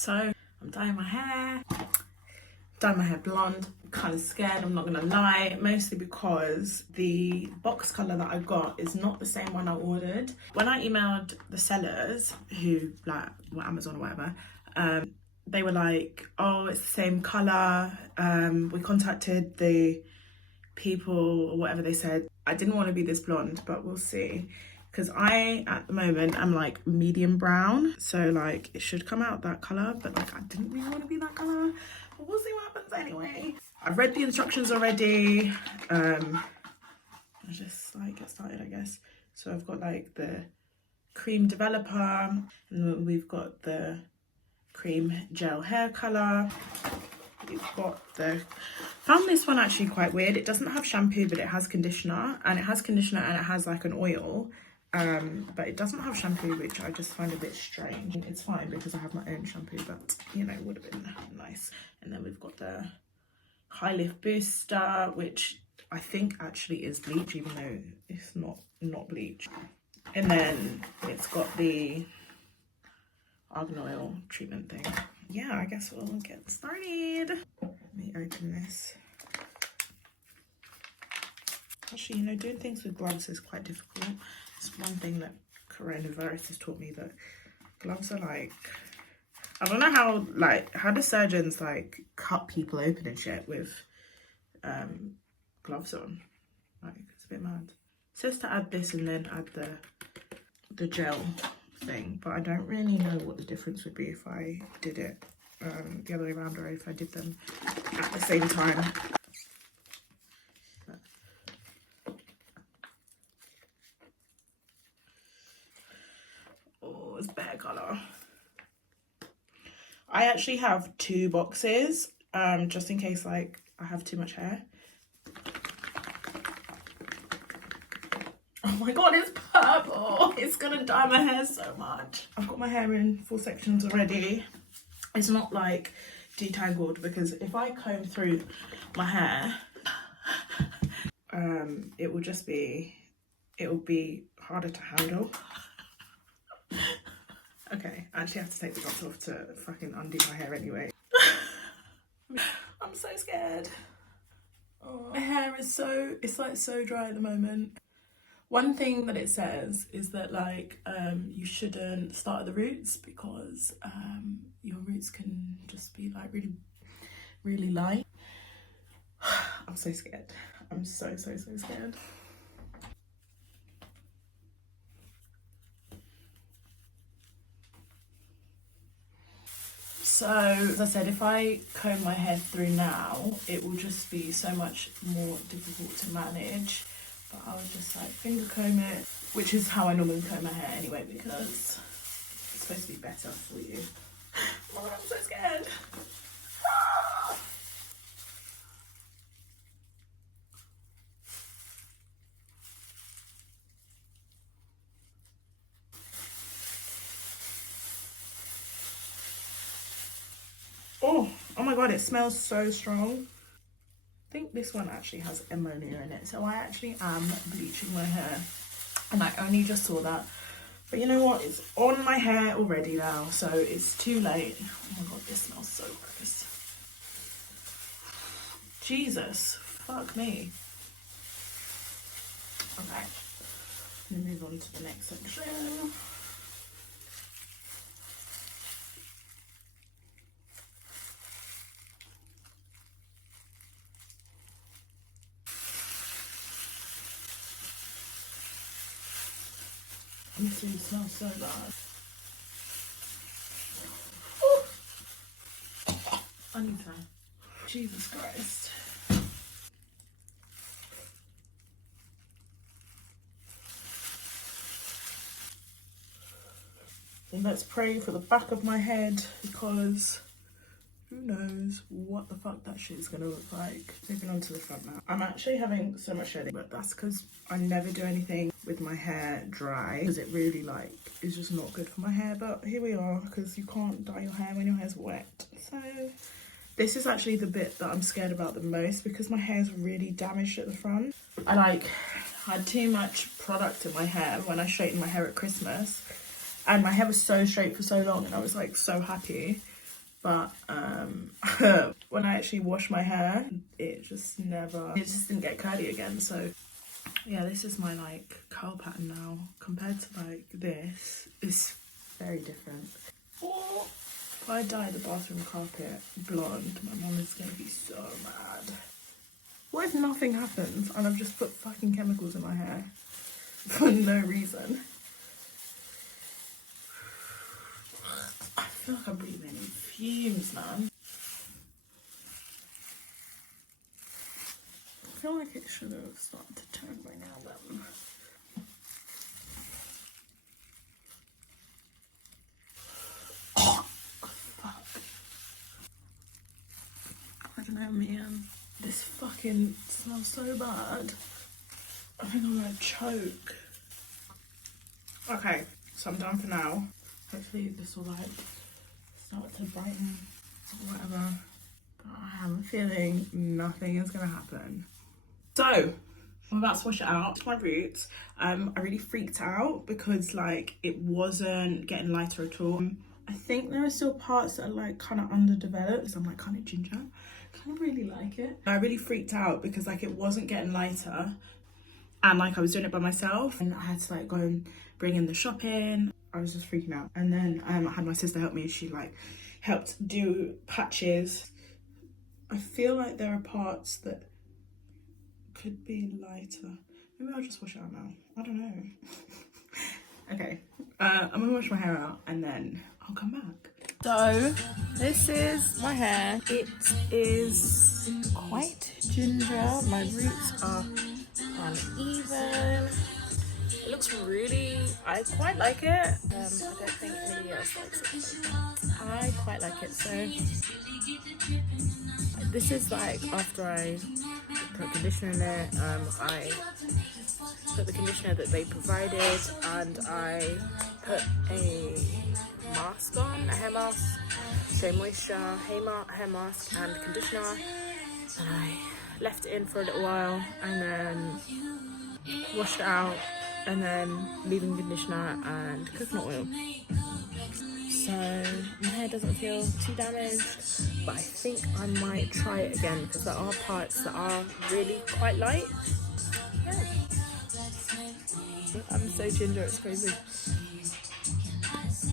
So I'm dyeing my hair. Dye my hair blonde. I'm kind of scared, I'm not gonna lie, mostly because the box color that I got is not the same one I ordered. When I emailed the sellers, who like were Amazon or whatever, they were like, oh, it's the same color. We contacted the people or whatever they said. I didn't want to be this blonde, but we'll see, because I at the moment I'm like medium brown, so like it should come out that color, but like I didn't really want to be that color. But we'll see what happens anyway. I've read the instructions already. I'll just like get started, I guess. So I've got like the cream developer, and then we've got the cream gel hair color. We've got found this one actually quite weird. It doesn't have shampoo, but it has conditioner, and it has like an oil, but it doesn't have shampoo, which I just find a bit strange. It's fine because I have my own shampoo, but you know, it would have been nice. And then we've got the high lift booster, which I think actually is bleach, even though it's not bleach. And then it's got the argan oil treatment thing. Yeah, I guess we'll get started. Let me open this. Actually, you know, doing things with gloves is quite difficult. It's one thing that coronavirus has taught me, that gloves are like, I don't know how the surgeons like cut people open and shit with gloves on. Like, it's a bit mad. It says to add this and then add the gel thing, but I don't really know what the difference would be if I did it the other way around, or if I did them at the same time. Oh, it's bare colour. I actually have 2 boxes, just in case like I have too much hair. Oh my god, it's purple! It's gonna dye my hair so much. I've got my hair in 4 sections already. It's not like detangled, because if I comb through my hair, it will be harder to handle. Okay, I actually have to take the gloves off to fucking undo my hair anyway. I'm so scared. Oh, my hair is it's like so dry at the moment. One thing that it says is that like you shouldn't start at the roots, because your roots can just be like really light. I'm so scared. I'm so scared. So, as I said, if I comb my hair through now, it will just be so much more difficult to manage. But I'll just like finger comb it, which is how I normally comb my hair anyway, because it's supposed to be better for you. Oh my god, I'm so scared. Ah! Oh my god, it smells so strong. I think this one actually has ammonia in it, so I actually am bleaching my hair, and I only just saw that. But you know what, it's on my hair already now, so it's too late. Oh my god, this smells so gross. Jesus, fuck me. Okay, I'm gonna move on to the next section. This really smells so bad. Ooh. I need to. Jesus Christ. And let's pray for the back of my head, because who knows what the fuck that shit is gonna look like. Moving on to the front now. I'm actually having so much shedding, but that's because I never do anything with my hair dry, because it really like is just not good for my hair. But here we are, because you can't dye your hair when your hair's wet. So this is actually the bit that I'm scared about the most, because my hair is really damaged at the front. I like had too much product in my hair when I straightened my hair at Christmas, and my hair was so straight for so long, and I was like so happy. but when I actually wash my hair, it just didn't get curly again. So yeah, this is my like curl pattern now. Compared to like this, it's very different. Oh, if I dye the bathroom carpet blonde, my mum is gonna be so mad. What if nothing happens and I've just put fucking chemicals in my hair for no reason? I feel like I'm breathing in fumes, man. I feel like it should have started to turn by now then. Oh, fuck. I don't know, man. This fucking smells so bad. I think I'm gonna choke. Okay, so I'm done for now. Hopefully this will like start to brighten or whatever. But I have a feeling nothing is gonna happen. So I'm about to wash it out. My roots, I really freaked out because like it wasn't getting lighter at all. I think there are still parts that are like kind of underdeveloped because I'm like kind of ginger. Kind of really like it. I really freaked out because like it wasn't getting lighter and like I was doing it by myself and I had to like go and bring in the shopping. I was just freaking out. And then I had my sister help me. She like helped do patches. I feel like there are parts that could be lighter. Maybe I'll just wash it out now. I don't know. Okay, I'm gonna wash my hair out and then I'll come back. So this is my hair. It is quite ginger. My roots are uneven. It looks really, I quite like it. I don't think anybody else likes it. I quite like it. So this is like after I put conditioner in it. I put the conditioner that they provided and I put a mask on, a hair mask, Shea Moisture hair mask and conditioner, and I left it in for a little while and then washed it out and then leave-in conditioner and coconut oil. So my hair doesn't feel too damaged, but I think I might try it again because there are parts that are really quite light. Yeah. I'm so ginger, it's crazy.